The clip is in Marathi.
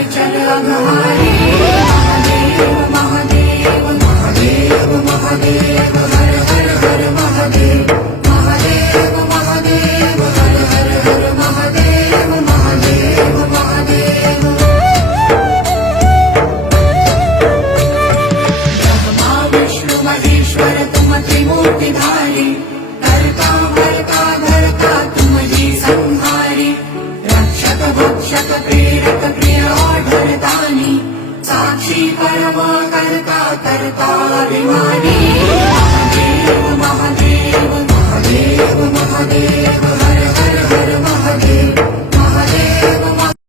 विचल अघहारी महादेव महादेव महादेव महादेव हर हर हर महादेव महादेव महादेव हर हर हर महादेव महादेव महादेव ब्रह्मा विष्णु महेश्वर तुम त्रिमूर्तिधारी करता भरता धरता तुम ही संहारी रक्षक भक्षक प्रेरक प्रिय आढळतानी साक्षी परम करता करता अभिमानी महादेव महादेव महादेव महादेव हर हर हर महादेव महादेव